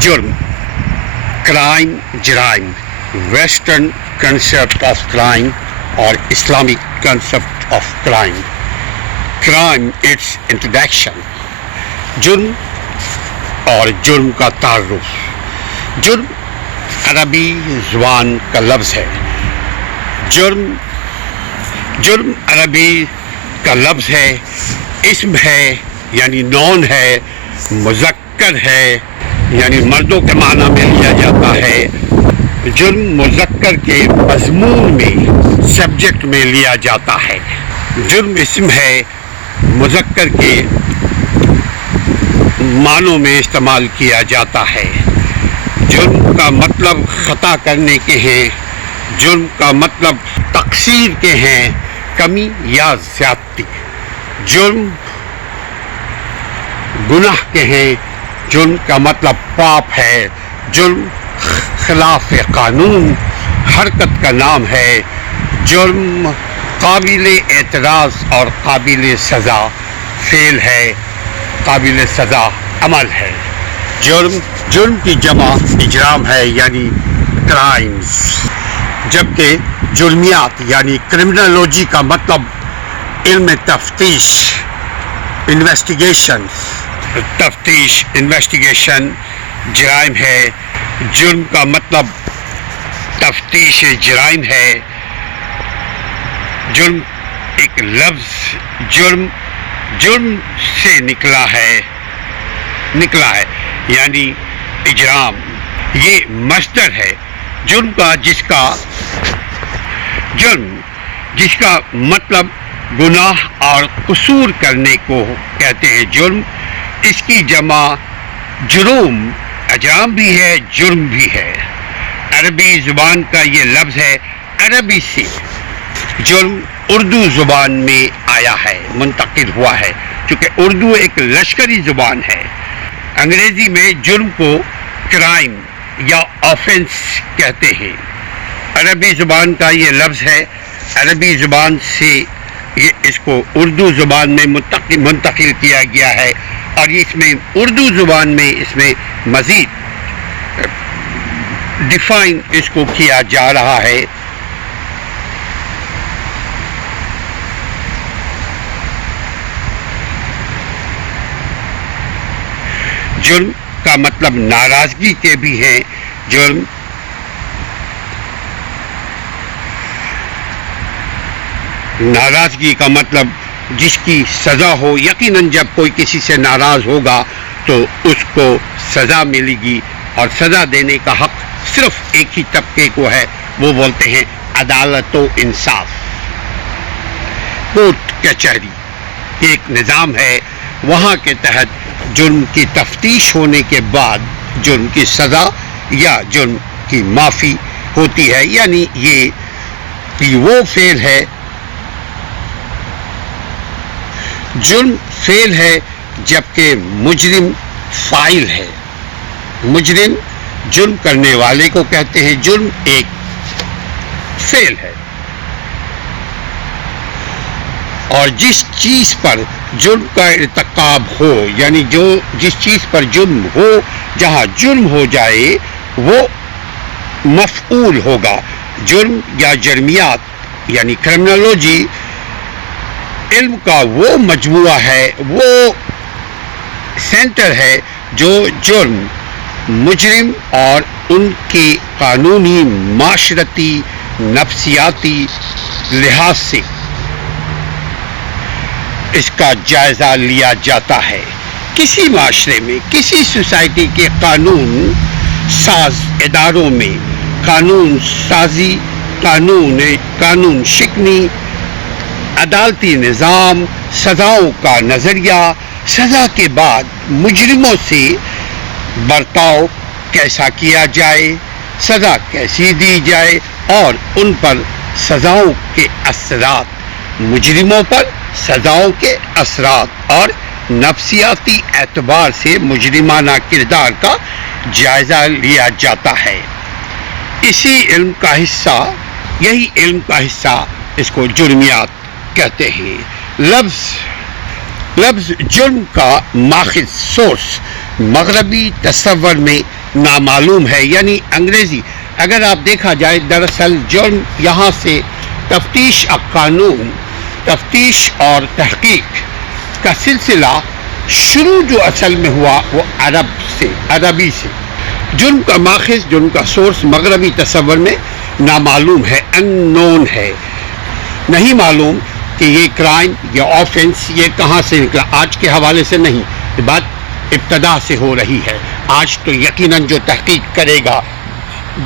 جرم، کرائم، جرائم، western concept of crime اور Islamic concept of crime. Crime its introduction. جرم اور جرم کا تعارف. جرم عربی زبان کا لفظ ہے. جرم عربی کا لفظ ہے، اسم ہے یعنی نون ہے، مذکر ہے یعنی مردوں کے معنی میں لیا جاتا ہے. جرم مذکر کے مضمون میں، سبجیکٹ میں لیا جاتا ہے. جرم اسم ہے، مذکر کے معنوں میں استعمال کیا جاتا ہے. جرم کا مطلب خطا کرنے کے ہیں، جرم کا مطلب تقصیر کے ہیں، کمی یا زیادتی. جرم گناہ کے ہیں، جرم کا مطلب پاپ ہے. جرم خلاف قانون حرکت کا نام ہے. جرم قابل اعتراض اور قابل سزا فعل ہے، قابل سزا عمل ہے. جرم کی جمع اجرام ہے یعنی کرائمز، جبکہ جرمیات یعنی کرمنالوجی کا مطلب علم تفتیش، انویسٹیگیشن جرائم ہے. جرم کا مطلب تفتیش جرائم ہے. جرم ایک لفظ جرم سے نکلا ہے یعنی اجرام. یہ مصدر ہے جرم کا، جس کا مطلب گناہ اور قصور کرنے کو کہتے ہیں. جرم، اس کی جمع جروم، اجرام بھی ہے، جرم بھی ہے. عربی زبان کا یہ لفظ ہے، عربی سے جرم اردو زبان میں آیا ہے، منتقل ہوا ہے، چونکہ اردو ایک لشکری زبان ہے. انگریزی میں جرم کو کرائم یا آفینس کہتے ہیں. عربی زبان کا یہ لفظ ہے، عربی زبان سے اس کو اردو زبان میں منتقل کیا گیا ہے، اور اس میں اردو زبان میں اس میں مزید ڈیفائن اس کو کیا جا رہا ہے. جرم کا مطلب ناراضگی کے بھی ہیں. جرم ناراضگی کا مطلب جس کی سزا ہو. یقیناً جب کوئی کسی سے ناراض ہوگا تو اس کو سزا ملے گی، اور سزا دینے کا حق صرف ایک ہی طبقے کو ہے، وہ بولتے ہیں عدالت و انصاف. کورٹ کچہری ایک نظام ہے، وہاں کے تحت جرم کی تفتیش ہونے کے بعد جرم کی سزا یا جرم کی معافی ہوتی ہے. یعنی یہ وہ فعل ہے، جرم فعل ہے جبکہ مجرم فاعل ہے. مجرم جرم کرنے والے کو کہتے ہیں. جرم ایک فعل ہے، اور جس چیز پر جرم کا ارتکاب ہو، یعنی جس چیز پر جرم ہو، جہاں جرم ہو جائے وہ مفعول ہوگا. جرم یا جرمیات یعنی کرمنالوجی علم کا وہ مجموعہ ہے، وہ سینٹر ہے جو جرم، مجرم اور ان کے قانونی، معاشرتی، نفسیاتی لحاظ سے اس کا جائزہ لیا جاتا ہے. کسی معاشرے میں، کسی سوسائٹی کے قانون ساز اداروں میں قانون سازی، قانون شکنی، عدالتی نظام، سزاؤں کا نظریہ، سزا کے بعد مجرموں سے برتاؤ کیسا کیا جائے، سزا کیسی دی جائے، اور ان پر سزاؤں کے اثرات، مجرموں پر سزاؤں کے اثرات اور نفسیاتی اعتبار سے مجرمانہ کردار کا جائزہ لیا جاتا ہے. یہی علم کا حصہ اس کو جرمیات کہتے ہیں. لفظ جرم کا ماخذ سورس مغربی تصور میں نامعلوم ہے. یعنی انگریزی اگر آپ دیکھا جائے دراصل جرم یہاں سے تفتیش قانون، تفتیش اور تحقیق کا سلسلہ شروع جو اصل میں ہوا وہ عربی سے. جرم کا ماخذ، جرم کا سورس مغربی تصور میں نامعلوم ہے، ان نون ہے. نہیں معلوم کہ یہ کرائم یا آفینس یہ کہاں سے نکلا. آج کے حوالے سے نہیں، یہ بات ابتدا سے ہو رہی ہے. آج تو یقیناً جو تحقیق کرے گا،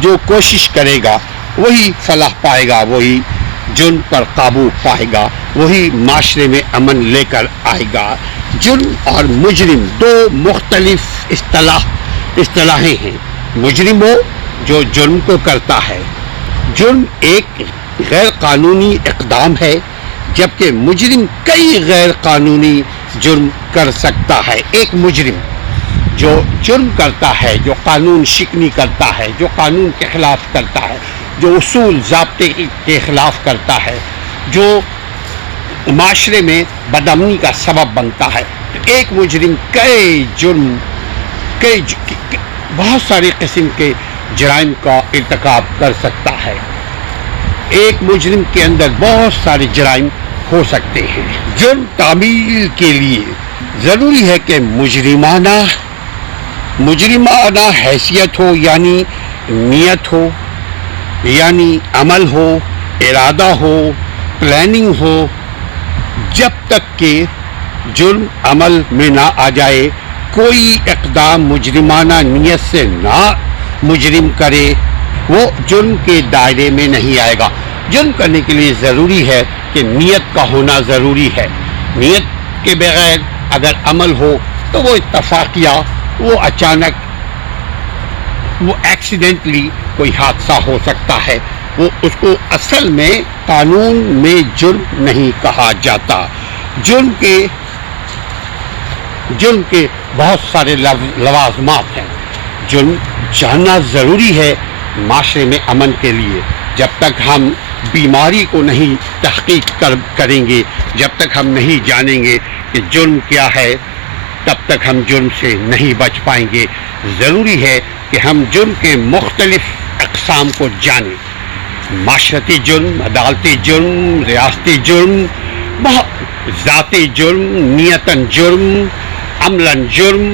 جو کوشش کرے گا، وہی فلاح پائے گا، وہی جرم پر قابو پائے گا، وہی معاشرے میں امن لے کر آئے گا. جرم اور مجرم دو مختلف اصطلاحیں ہیں. مجرم وہ جو جرم کو کرتا ہے. جرم ایک غیر قانونی اقدام ہے، جبکہ مجرم کئی غیر قانونی جرم کر سکتا ہے. ایک مجرم جو جرم کرتا ہے، جو قانون شکنی کرتا ہے، جو قانون کے خلاف کرتا ہے، جو اصول ضابطے کے خلاف کرتا ہے، جو معاشرے میں بدامنی کا سبب بنتا ہے. ایک مجرم بہت ساری قسم کے جرائم کا ارتکاب کر سکتا ہے. ایک مجرم کے اندر بہت سارے جرائم ہو سکتے ہیں. جرم تعمیل کے لیے ضروری ہے کہ مجرمانہ حیثیت ہو، یعنی نیت ہو، یعنی عمل ہو، ارادہ ہو، پلاننگ ہو. جب تک کہ جرم عمل میں نہ آ جائے، کوئی اقدام مجرمانہ نیت سے نہ مجرم کرے، وہ جرم کے دائرے میں نہیں آئے گا. جرم کرنے کے لیے ضروری ہے کہ نیت کا ہونا ضروری ہے. نیت کے بغیر اگر عمل ہو تو وہ اتفاقیہ، وہ اچانک، وہ ایکسیڈنٹلی کوئی حادثہ ہو سکتا ہے. وہ اس کو اصل میں قانون میں جرم نہیں کہا جاتا. جرم کے بہت سارے لوازمات ہیں. جرم جاننا ضروری ہے معاشرے میں امن کے لیے. جب تک ہم بیماری کو نہیں تحقیق کریں گے، جب تک ہم نہیں جانیں گے کہ جرم کیا ہے، تب تک ہم جرم سے نہیں بچ پائیں گے. ضروری ہے کہ ہم جرم کے مختلف اقسام کو جانیں. معاشرتی جرم، عدالتی جرم، ریاستی جرم، ذاتی جرم، نیتاً جرم، عملاً جرم.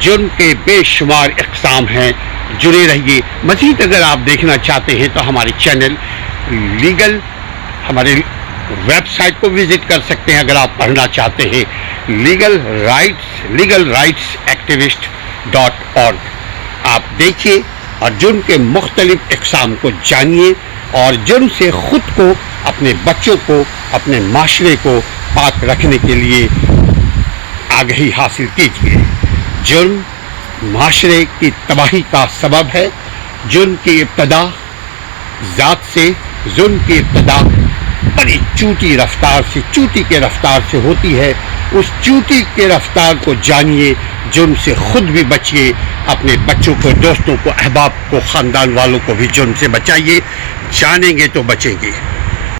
جرم کے بے شمار اقسام ہیں. جڑے رہیے. مزید اگر آپ دیکھنا چاہتے ہیں تو ہمارے چینل ہمارے ویب سائٹ کو وزٹ کر سکتے ہیں. اگر آپ پڑھنا چاہتے ہیں legalrightsactivist.org. آپ دیکھیے اور جرم کے مختلف اقسام کو جانیے، اور جرم سے خود کو، اپنے بچوں کو، اپنے معاشرے کو پاک رکھنے کے لیے آگہی حاصل کیجیے. جرم معاشرے کی تباہی کا سبب ہے. جرم کی ابتدا ذات سے، ظلم کی ابتدا بڑی چوٹی کے رفتار سے ہوتی ہے. اس چوٹی کے رفتار کو جانیے، جرم سے خود بھی بچیے، اپنے بچوں کو، دوستوں کو، احباب کو، خاندان والوں کو بھی جرم سے بچائیے. جانیں گے تو بچیں گے.